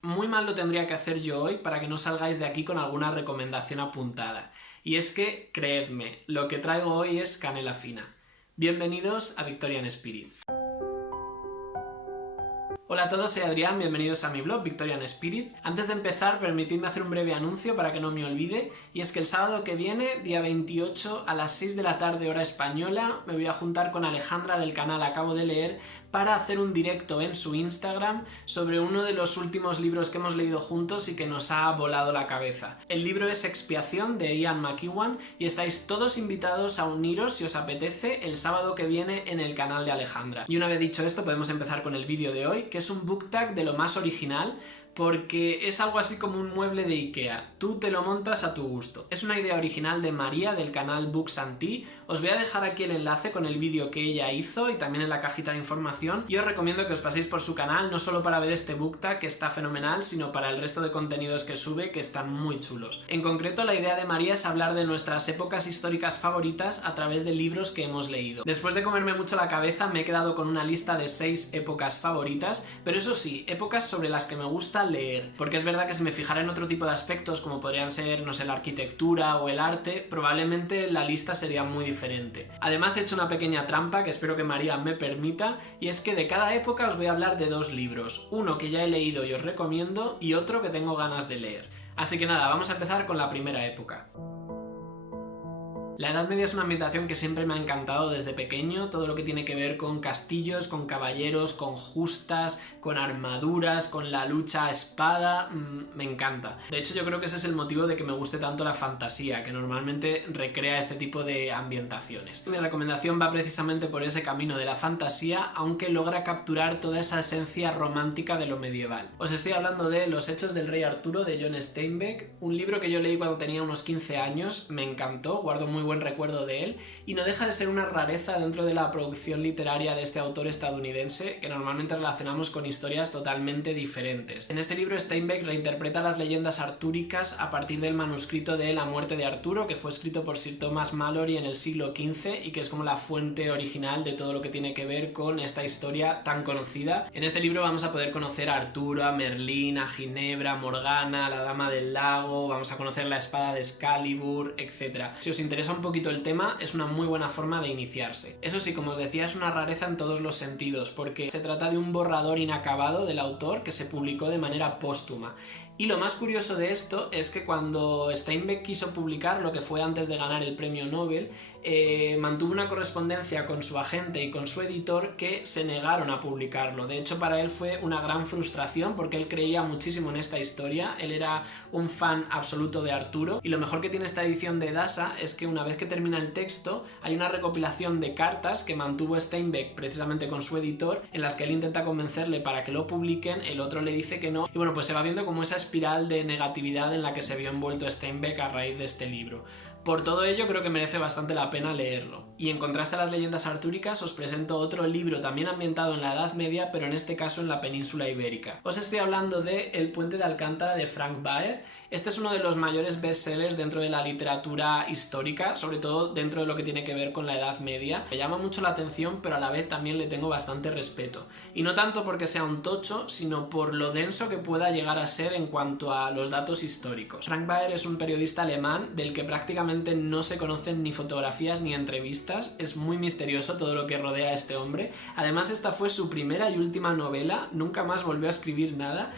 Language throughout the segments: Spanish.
Muy mal lo tendría que hacer yo hoy para que no salgáis de aquí con alguna recomendación apuntada. Y es que, creedme, lo que traigo hoy es canela fina. Bienvenidos a Victorian Spirit. Hola a todos, soy Adrián, bienvenidos a mi blog Victorian Spirit. Antes de empezar, permitidme hacer un breve anuncio para que no me olvide, y es que el sábado que viene, día 28, a las 6 de la tarde hora española, me voy a juntar con Alejandra del canal Acabo de Leer para hacer un directo en su Instagram sobre uno de los últimos libros que hemos leído juntos y que nos ha volado la cabeza. El libro es Expiación, de Ian McEwan, y estáis todos invitados a uniros si os apetece el sábado que viene en el canal de Alejandra. Y una vez dicho esto, podemos empezar con el vídeo de hoy, que es un book tag de lo más original, porque es algo así como un mueble de Ikea. Tú te lo montas a tu gusto. Es una idea original de María del canal Books and Tea. Os voy a dejar aquí el enlace con el vídeo que ella hizo y también en la cajita de información. Y os recomiendo que os paséis por su canal, no solo para ver este book tag que está fenomenal, sino para el resto de contenidos que sube, que están muy chulos. En concreto, la idea de María es hablar de nuestras épocas históricas favoritas a través de libros que hemos leído. Después de comerme mucho la cabeza, me he quedado con una lista de 6 épocas favoritas, pero eso sí, épocas sobre las que me gusta leer, porque es verdad que si me fijara en otro tipo de aspectos como podrían ser, no sé, la arquitectura o el arte, probablemente la lista sería muy diferente. Además he hecho una pequeña trampa que espero que María me permita, y es que de cada época os voy a hablar de 2 libros, uno que ya he leído y os recomiendo y otro que tengo ganas de leer. Así que nada, vamos a empezar con la primera época. La Edad Media es una ambientación que siempre me ha encantado desde pequeño, todo lo que tiene que ver con castillos, con caballeros, con justas, con armaduras, con la lucha a espada, me encanta. De hecho, yo creo que ese es el motivo de que me guste tanto la fantasía, que normalmente recrea este tipo de ambientaciones. Mi recomendación va precisamente por ese camino de la fantasía, aunque logra capturar toda esa esencia romántica de lo medieval. Os estoy hablando de Los Hechos del Rey Arturo, de John Steinbeck, un libro que yo leí cuando tenía unos 15 años, me encantó, guardo muy buen recuerdo de él, y no deja de ser una rareza dentro de la producción literaria de este autor estadounidense que normalmente relacionamos con historias totalmente diferentes. En este libro Steinbeck reinterpreta las leyendas artúricas a partir del manuscrito de La muerte de Arturo, que fue escrito por Sir Thomas Malory en el siglo XV y que es como la fuente original de todo lo que tiene que ver con esta historia tan conocida. En este libro vamos a poder conocer a Arturo, a Merlín, a Ginebra, a Morgana, a la Dama del Lago, vamos a conocer la espada de Excalibur, etc. Si os interesa un poquito el tema, es una muy buena forma de iniciarse. Eso sí, como os decía, es una rareza en todos los sentidos, porque se trata de un borrador inacabado del autor que se publicó de manera póstuma. Y lo más curioso de esto es que cuando Steinbeck quiso publicar, lo que fue antes de ganar el premio Nobel, mantuvo una correspondencia con su agente y con su editor que se negaron a publicarlo. De hecho, para él fue una gran frustración porque él creía muchísimo en esta historia, él era un fan absoluto de Arturo, y lo mejor que tiene esta edición de Dasa es que una vez que termina el texto hay una recopilación de cartas que mantuvo Steinbeck precisamente con su editor, en las que él intenta convencerle para que lo publiquen, el otro le dice que no, y bueno, pues se va viendo como esa espiral de negatividad en la que se vio envuelto Steinbeck a raíz de este libro. Por todo ello creo que merece bastante la pena leerlo. Y en contraste a las leyendas artúricas os presento otro libro también ambientado en la Edad Media, pero en este caso en la península ibérica. Os estoy hablando de El puente de Alcántara, de Frank Baer. Este es uno de los mayores bestsellers dentro de la literatura histórica, sobre todo dentro de lo que tiene que ver con la Edad Media. Me llama mucho la atención, pero a la vez también le tengo bastante respeto. Y no tanto porque sea un tocho, sino por lo denso que pueda llegar a ser en cuanto a los datos históricos. Frank Baer es un periodista alemán del que prácticamente no se conocen ni fotografías ni entrevistas. Es muy misterioso todo lo que rodea a este hombre. Además, esta fue su primera y última novela, nunca más volvió a escribir nada.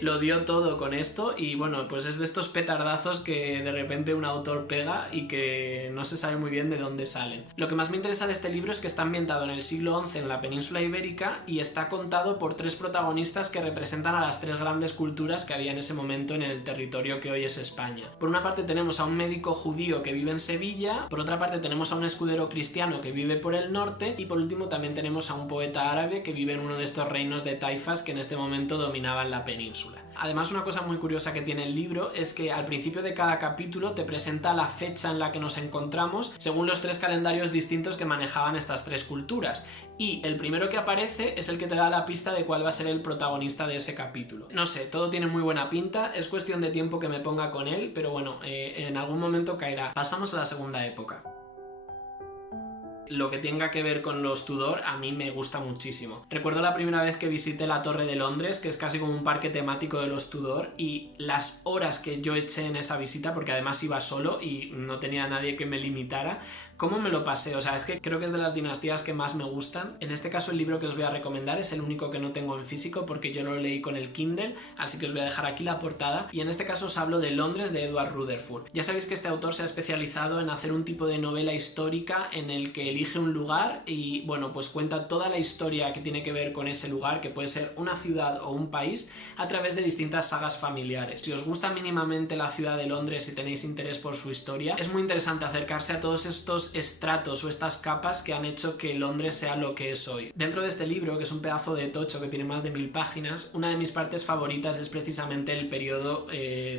Lo dio todo con esto y bueno, pues es de estos petardazos que de repente un autor pega y que no se sabe muy bien de dónde salen. Lo que más me interesa de este libro es que está ambientado en el siglo XI en la península ibérica y está contado por 3 protagonistas que representan a las 3 grandes culturas que había en ese momento en el territorio que hoy es España. Por una parte tenemos a un médico judío que vive en Sevilla, por otra parte tenemos a un escudero cristiano que vive por el norte y por último también tenemos a un poeta árabe que vive en uno de estos reinos de taifas que en este momento dominaban la península. Además, una cosa muy curiosa que tiene el libro es que al principio de cada capítulo te presenta la fecha en la que nos encontramos según los 3 calendarios distintos que manejaban estas 3 culturas, y el primero que aparece es el que te da la pista de cuál va a ser el protagonista de ese capítulo. No sé, todo tiene muy buena pinta, es cuestión de tiempo que me ponga con él, pero bueno, en algún momento caerá. Pasamos a la segunda época. Lo que tenga que ver con los Tudor a mí me gusta muchísimo. Recuerdo la primera vez que visité la Torre de Londres, que es casi como un parque temático de los Tudor, y las horas que yo eché en esa visita, porque además iba solo y no tenía nadie que me limitara, ¿cómo me lo pasé? O sea, es que creo que es de las dinastías que más me gustan. En este caso el libro que os voy a recomendar es el único que no tengo en físico porque yo lo leí con el Kindle, así que os voy a dejar aquí la portada. Y en este caso os hablo de Londres de Edward Rutherford. Ya sabéis que este autor se ha especializado en hacer un tipo de novela histórica en el que elige un lugar y, bueno, pues cuenta toda la historia que tiene que ver con ese lugar, que puede ser una ciudad o un país, a través de distintas sagas familiares. Si os gusta mínimamente la ciudad de Londres y tenéis interés por su historia, es muy interesante acercarse a todos estos estratos o estas capas que han hecho que Londres sea lo que es hoy. Dentro de este libro, que es un pedazo de tocho que tiene más de 1000 páginas, una de mis partes favoritas es precisamente el periodo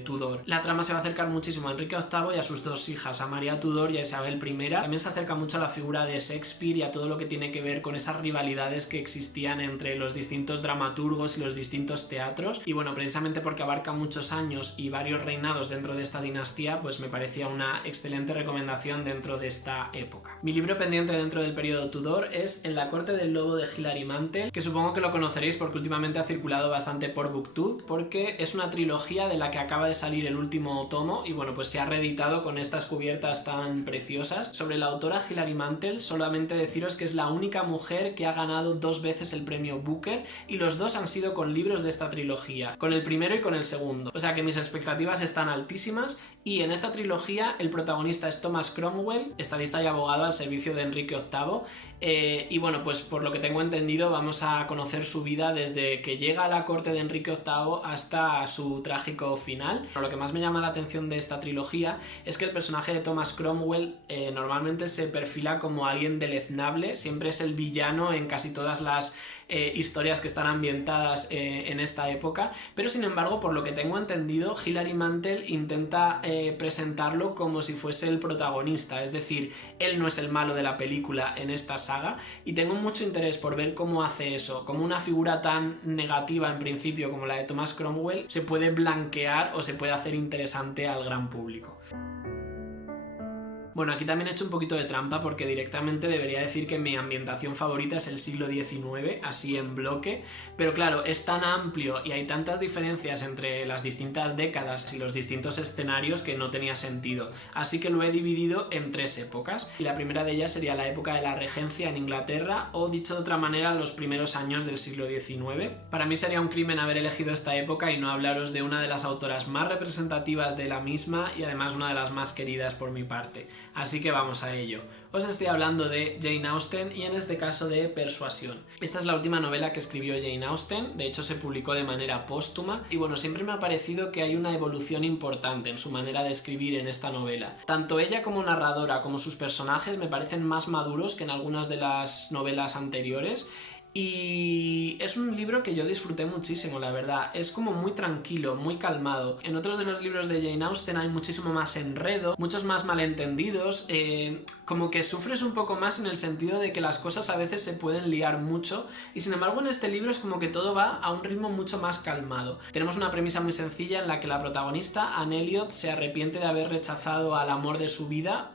Tudor. La trama se va a acercar muchísimo a Enrique VIII y a sus dos hijas, a María Tudor y a Isabel I. También se acerca mucho a la figura de Shakespeare y a todo lo que tiene que ver con esas rivalidades que existían entre los distintos dramaturgos y los distintos teatros. Y bueno, precisamente porque abarca muchos años y varios reinados dentro de esta dinastía, pues me parecía una excelente recomendación dentro de esta época. Mi libro pendiente dentro del periodo Tudor es En la corte del lobo de Hilary Mantel, que supongo que lo conoceréis porque últimamente ha circulado bastante por BookTube, porque es una trilogía de la que acaba de salir el último tomo y bueno, pues se ha reeditado con estas cubiertas tan preciosas. Sobre la autora Hilary Mantel, solamente deciros que es la única mujer que ha ganado 2 veces el premio Booker y los 2 han sido con libros de esta trilogía, con el primero y con el segundo. O sea que mis expectativas están altísimas y en esta trilogía el protagonista es Thomas Cromwell, estadista y abogado al servicio de Enrique VIII, y bueno, pues por lo que tengo entendido vamos a conocer su vida desde que llega a la corte de Enrique VIII hasta su trágico final. Pero lo que más me llama la atención de esta trilogía es que el personaje de Thomas Cromwell normalmente se perfila como alguien deleznable, siempre es el villano en casi todas las historias que están ambientadas en esta época, pero sin embargo, por lo que tengo entendido, Hilary Mantel intenta presentarlo como si fuese el protagonista, es decir, él no es el malo de la película en esta saga y tengo mucho interés por ver cómo hace eso, cómo una figura tan negativa en principio como la de Thomas Cromwell se puede blanquear o se puede hacer interesante al gran público. Bueno, aquí también he hecho un poquito de trampa porque directamente debería decir que mi ambientación favorita es el siglo XIX, así en bloque, pero claro, es tan amplio y hay tantas diferencias entre las distintas décadas y los distintos escenarios que no tenía sentido, así que lo he dividido en 3 épocas y la primera de ellas sería la época de la regencia en Inglaterra o, dicho de otra manera, los primeros años del siglo XIX. Para mí sería un crimen haber elegido esta época y no hablaros de una de las autoras más representativas de la misma y además una de las más queridas por mi parte. Así que vamos a ello. Os estoy hablando de Jane Austen y en este caso de Persuasión. Esta es la última novela que escribió Jane Austen, de hecho se publicó de manera póstuma y bueno, siempre me ha parecido que hay una evolución importante en su manera de escribir en esta novela. Tanto ella como narradora como sus personajes me parecen más maduros que en algunas de las novelas anteriores. Y es un libro que yo disfruté muchísimo, la verdad. Es como muy tranquilo, muy calmado. En otros de los libros de Jane Austen hay muchísimo más enredo, muchos más malentendidos, como que sufres un poco más en el sentido de que las cosas a veces se pueden liar mucho y sin embargo en este libro es como que todo va a un ritmo mucho más calmado. Tenemos una premisa muy sencilla en la que la protagonista, Anne Elliot, se arrepiente de haber rechazado al amor de su vida,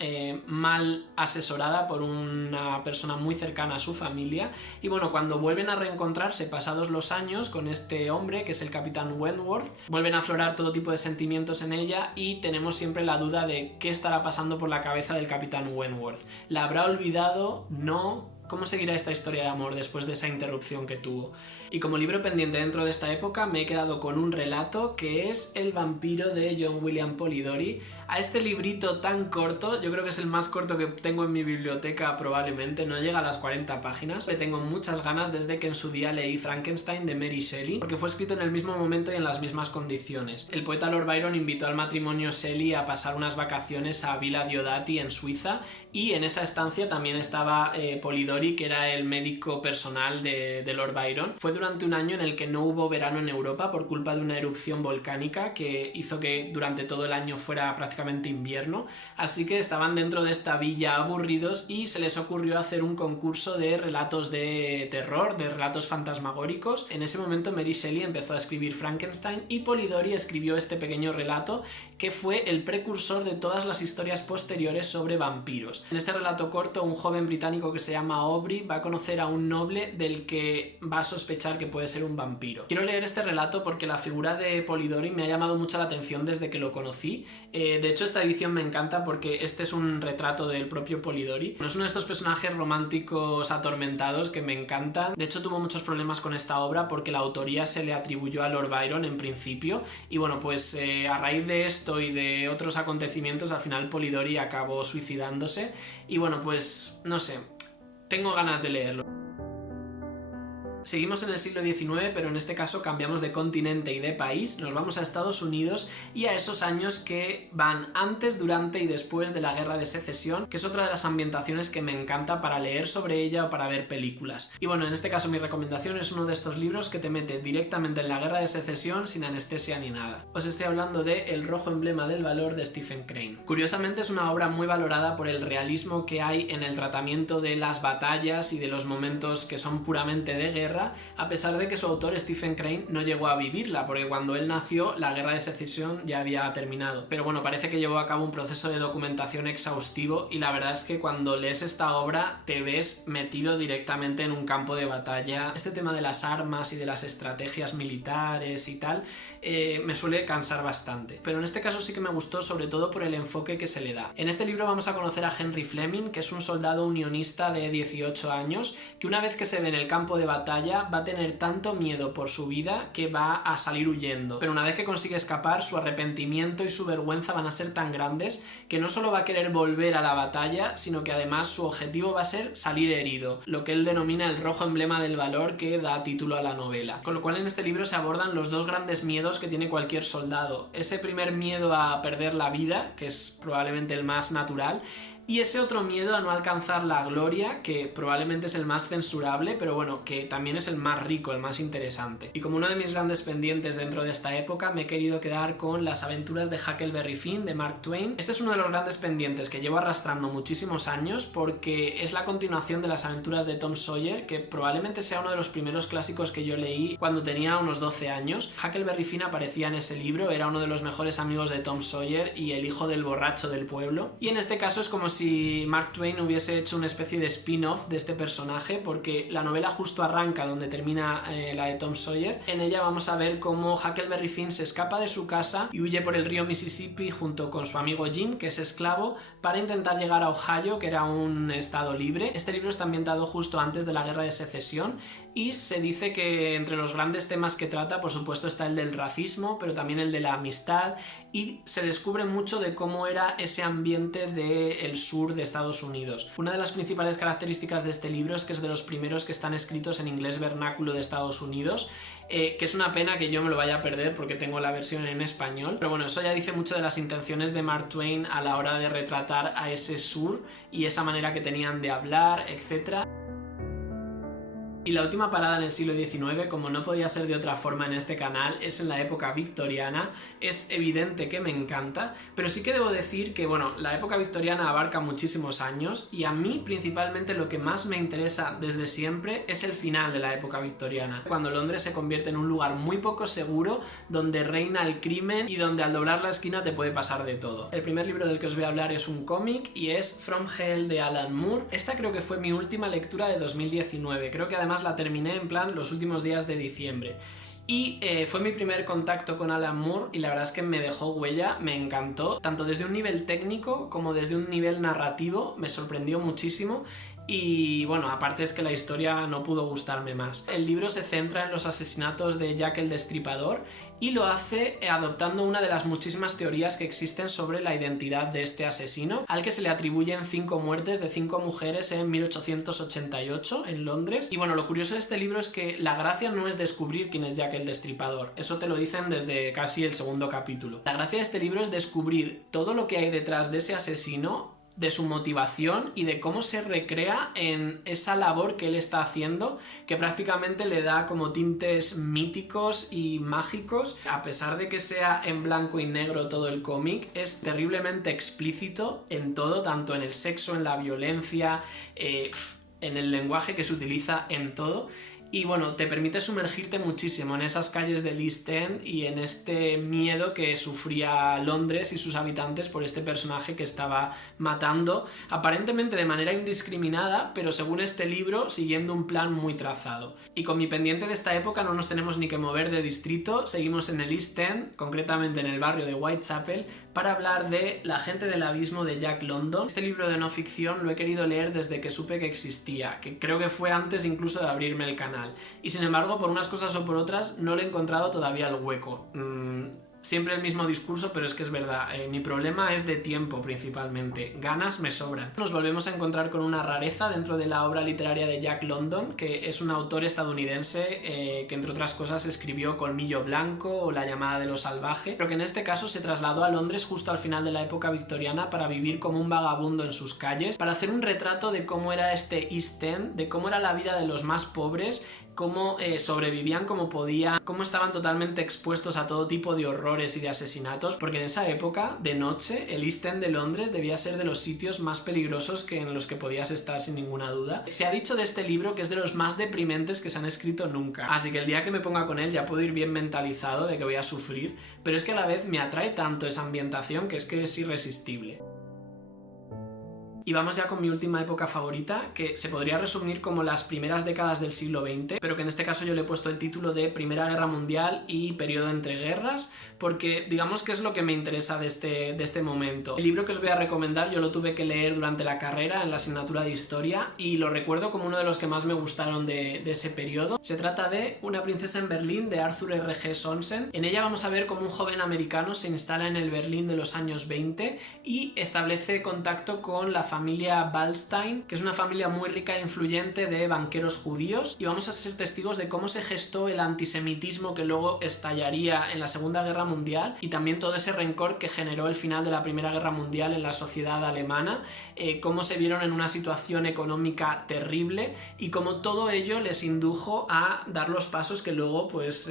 mal asesorada por una persona muy cercana a su familia y bueno, cuando vuelven a reencontrarse pasados los años con este hombre que es el capitán Wentworth, vuelven a aflorar todo tipo de sentimientos en ella y tenemos siempre la duda de qué estará pasando por la cabeza del capitán Wentworth. ¿La habrá olvidado? ¿No? ¿Cómo seguirá esta historia de amor después de esa interrupción que tuvo? Y como libro pendiente dentro de esta época me he quedado con un relato que es El vampiro de John William Polidori. A este librito tan corto, yo creo que es el más corto que tengo en mi biblioteca probablemente, no llega a las 40 páginas. Le tengo muchas ganas desde que en su día leí Frankenstein de Mary Shelley, porque fue escrito en el mismo momento y en las mismas condiciones. El poeta Lord Byron invitó al matrimonio Shelley a pasar unas vacaciones a Villa Diodati en Suiza y en esa estancia también estaba Polidori Polidori, que era el médico personal de Lord Byron. Fue durante un año en el que no hubo verano en Europa por culpa de una erupción volcánica que hizo que durante todo el año fuera prácticamente invierno, así que estaban dentro de esta villa aburridos y se les ocurrió hacer un concurso de relatos de terror, de relatos fantasmagóricos. En ese momento Mary Shelley empezó a escribir Frankenstein y Polidori escribió este pequeño relato que fue el precursor de todas las historias posteriores sobre vampiros. En este relato corto, un joven británico que se llama Aubrey va a conocer a un noble del que va a sospechar que puede ser un vampiro. Quiero leer este relato porque la figura de Polidori me ha llamado mucho la atención desde que lo conocí. De hecho, esta edición me encanta porque este es un retrato del propio Polidori. Es uno de estos personajes románticos atormentados que me encantan. De hecho, tuvo muchos problemas con esta obra porque la autoría se le atribuyó a Lord Byron en principio y bueno, pues a raíz de esto y de otros acontecimientos, al final Polidori acabó suicidándose y bueno, pues no sé, tengo ganas de leerlo. Seguimos en el siglo XIX, pero en este caso cambiamos de continente y de país, nos vamos a Estados Unidos y a esos años que van antes, durante y después de la Guerra de Secesión, que es otra de las ambientaciones que me encanta para leer sobre ella o para ver películas. Y bueno, en este caso mi recomendación es uno de estos libros que te mete directamente en la Guerra de Secesión sin anestesia ni nada. Os estoy hablando de El rojo emblema del valor de Stephen Crane. Curiosamente es una obra muy valorada por el realismo que hay en el tratamiento de las batallas y de los momentos que son puramente de guerra, a pesar de que su autor Stephen Crane no llegó a vivirla, porque cuando él nació la Guerra de Secesión ya había terminado. Pero bueno, parece que llevó a cabo un proceso de documentación exhaustivo y la verdad es que cuando lees esta obra te ves metido directamente en un campo de batalla. Este tema de las armas y de las estrategias militares y tal me suele cansar bastante, pero en este caso sí que me gustó, sobre todo por el enfoque que se le da. En este libro vamos a conocer a Henry Fleming, que es un soldado unionista de 18 años que una vez que se ve en el campo de batalla va a tener tanto miedo por su vida que va a salir huyendo, pero una vez que consigue escapar, su arrepentimiento y su vergüenza van a ser tan grandes que no solo va a querer volver a la batalla, sino que además su objetivo va a ser salir herido, lo que él denomina el rojo emblema del valor que da título a la novela. Con lo cual en este libro se abordan los dos grandes miedos que tiene cualquier soldado: ese primer miedo a perder la vida, que es probablemente el más natural, y ese otro miedo a no alcanzar la gloria, que probablemente es el más censurable, pero bueno, que también es el más rico, el más interesante. Y como uno de mis grandes pendientes dentro de esta época, me he querido quedar con Las aventuras de Huckleberry Finn de Mark Twain. Este es uno de los grandes pendientes que llevo arrastrando muchísimos años porque es la continuación de Las aventuras de Tom Sawyer, que probablemente sea uno de los primeros clásicos que yo leí cuando tenía unos 12 años. Huckleberry Finn aparecía en ese libro, era uno de los mejores amigos de Tom Sawyer y el hijo del borracho del pueblo. Y en este caso es como si Mark Twain hubiese hecho una especie de spin-off de este personaje, porque la novela justo arranca donde termina la de Tom Sawyer. En ella vamos a ver cómo Huckleberry Finn se escapa de su casa y huye por el río Mississippi junto con su amigo Jim, que es esclavo, para intentar llegar a Ohio, que era un estado libre. Este libro está ambientado justo antes de la Guerra de Secesión y se dice que entre los grandes temas que trata, por supuesto, está el del racismo, pero también el de la amistad, y se descubre mucho de cómo era ese ambiente del sur de Estados Unidos. Una de las principales características de este libro es que es de los primeros que están escritos en inglés vernáculo de Estados Unidos, que es una pena que yo me lo vaya a perder porque tengo la versión en español, pero bueno, eso ya dice mucho de las intenciones de Mark Twain a la hora de retratar a ese sur y esa manera que tenían de hablar, etc. Y la última parada en el siglo XIX, como no podía ser de otra forma en este canal, es en la época victoriana. Es evidente que me encanta, pero sí que debo decir que, bueno, la época victoriana abarca muchísimos años y a mí principalmente lo que más me interesa desde siempre es el final de la época victoriana, cuando Londres se convierte en un lugar muy poco seguro, donde reina el crimen y donde al doblar la esquina te puede pasar de todo. El primer libro del que os voy a hablar es un cómic y es From Hell de Alan Moore. Esta creo que fue mi última lectura de 2019, creo que además la terminé en plan los últimos días de diciembre. Y fue mi primer contacto con Alan Moore y la verdad es que me dejó huella, me encantó, tanto desde un nivel técnico como desde un nivel narrativo, me sorprendió muchísimo. Y bueno, aparte es que la historia no pudo gustarme más. El libro se centra en los asesinatos de Jack el Destripador y lo hace adoptando una de las muchísimas teorías que existen sobre la identidad de este asesino, al que se le atribuyen 5 muertes de 5 mujeres en 1888 en Londres. Y bueno, lo curioso de este libro es que la gracia no es descubrir quién es Jack el Destripador, eso te lo dicen desde casi el segundo capítulo. La gracia de este libro es descubrir todo lo que hay detrás de ese asesino de su motivación y de cómo se recrea en esa labor que él está haciendo, que prácticamente le da como tintes míticos y mágicos. A pesar de que sea en blanco y negro todo el cómic, es terriblemente explícito en todo, tanto en el sexo, en la violencia, en el lenguaje que se utiliza, en todo. Y bueno, te permite sumergirte muchísimo en esas calles del East End y en este miedo que sufría Londres y sus habitantes por este personaje que estaba matando, aparentemente de manera indiscriminada, pero según este libro, siguiendo un plan muy trazado. Y con mi pendiente de esta época no nos tenemos ni que mover de distrito, seguimos en el East End, concretamente en el barrio de Whitechapel, para hablar de La gente del abismo de Jack London. Este libro de no ficción lo he querido leer desde que supe que existía, que creo que fue antes incluso de abrirme el canal. Y sin embargo, por unas cosas o por otras, no le he encontrado todavía el hueco. Siempre el mismo discurso, pero es que es verdad, mi problema es de tiempo principalmente, ganas me sobran. Nos volvemos a encontrar con una rareza dentro de la obra literaria de Jack London, que es un autor estadounidense que entre otras cosas escribió Colmillo Blanco o La llamada de lo salvaje, pero que en este caso se trasladó a Londres justo al final de la época victoriana para vivir como un vagabundo en sus calles, para hacer un retrato de cómo era este East End, de cómo era la vida de los más pobres, cómo sobrevivían como podían, cómo estaban totalmente expuestos a todo tipo de horrores y de asesinatos, porque en esa época, de noche, el East End de Londres debía ser de los sitios más peligrosos en los que podías estar sin ninguna duda. Se ha dicho de este libro que es de los más deprimentes que se han escrito nunca, así que el día que me ponga con él ya puedo ir bien mentalizado de que voy a sufrir, pero es que a la vez me atrae tanto esa ambientación que es irresistible. Y vamos ya con mi última época favorita, que se podría resumir como las primeras décadas del siglo XX, pero que en este caso yo le he puesto el título de Primera Guerra Mundial y Periodo entre guerras, porque digamos que es lo que me interesa de este momento. El libro que os voy a recomendar yo lo tuve que leer durante la carrera en la asignatura de Historia y lo recuerdo como uno de los que más me gustaron de ese periodo. Se trata de Una princesa en Berlín, de Arthur R.G. Sonsen. En ella vamos a ver cómo un joven americano se instala en el Berlín de los años 20 y establece contacto con la familia Ballstein, que es una familia muy rica e influyente de banqueros judíos, y vamos a ser testigos de cómo se gestó el antisemitismo que luego estallaría en la Segunda Guerra Mundial y también todo ese rencor que generó el final de la Primera Guerra Mundial en la sociedad alemana, cómo se vieron en una situación económica terrible y cómo todo ello les indujo a dar los pasos que luego pues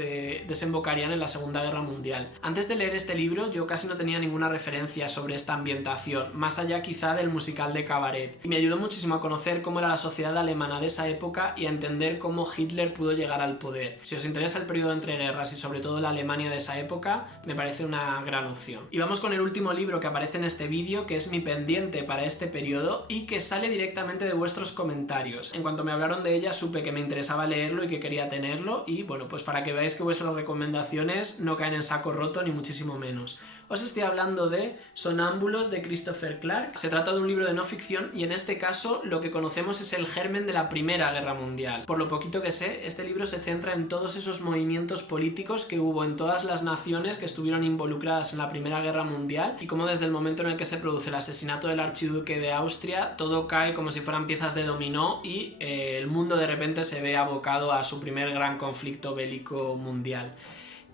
desembocarían en la Segunda Guerra Mundial. Antes de leer este libro yo casi no tenía ninguna referencia sobre esta ambientación, más allá quizá del musical de Cabaret, y me ayudó muchísimo a conocer cómo era la sociedad alemana de esa época y a entender cómo Hitler pudo llegar al poder. Si os interesa el periodo entre guerras y sobre todo la Alemania de esa época, me parece una gran opción. Y vamos con el último libro que aparece en este vídeo, que es mi pendiente para este periodo y que sale directamente de vuestros comentarios. En cuanto me hablaron de ella supe que me interesaba leerlo y que quería tenerlo, y bueno, pues para que veáis que vuestras recomendaciones no caen en saco roto ni muchísimo menos. Os estoy hablando de Sonámbulos de Christopher Clark. Se trata de un libro de no ficción y en este caso lo que conocemos es el germen de la Primera Guerra Mundial. Por lo poquito que sé, este libro se centra en todos esos movimientos políticos que hubo en todas las naciones que estuvieron involucradas en la Primera Guerra Mundial y cómo desde el momento en el que se produce el asesinato del archiduque de Austria, todo cae como si fueran piezas de dominó y el mundo de repente se ve abocado a su primer gran conflicto bélico mundial.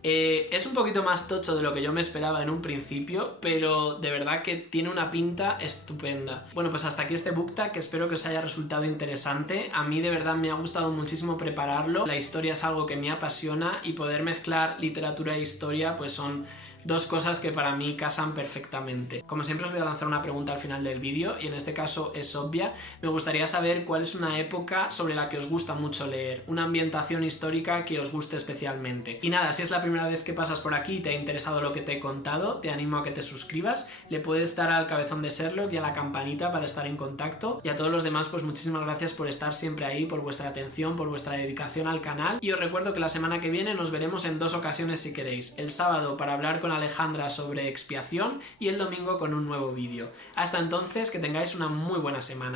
Es un poquito más tocho de lo que yo me esperaba en un principio, pero de verdad que tiene una pinta estupenda. Bueno, pues hasta aquí este BookTag, que espero que os haya resultado interesante. A mí de verdad me ha gustado muchísimo prepararlo. La historia es algo que me apasiona y poder mezclar literatura e historia pues son dos cosas que para mí casan perfectamente. Como siempre os voy a lanzar una pregunta al final del vídeo y en este caso es obvia. Me gustaría saber cuál es una época sobre la que os gusta mucho leer, una ambientación histórica que os guste especialmente. Y nada, si es la primera vez que pasas por aquí y te ha interesado lo que te he contado, te animo a que te suscribas, le puedes dar al cabezón de Sherlock y a la campanita para estar en contacto, y a todos los demás pues muchísimas gracias por estar siempre ahí, por vuestra atención, por vuestra dedicación al canal, y os recuerdo que la semana que viene nos veremos en dos ocasiones si queréis, el sábado para hablar con Alejandra sobre expiación y el domingo con un nuevo vídeo. Hasta entonces, que tengáis una muy buena semana.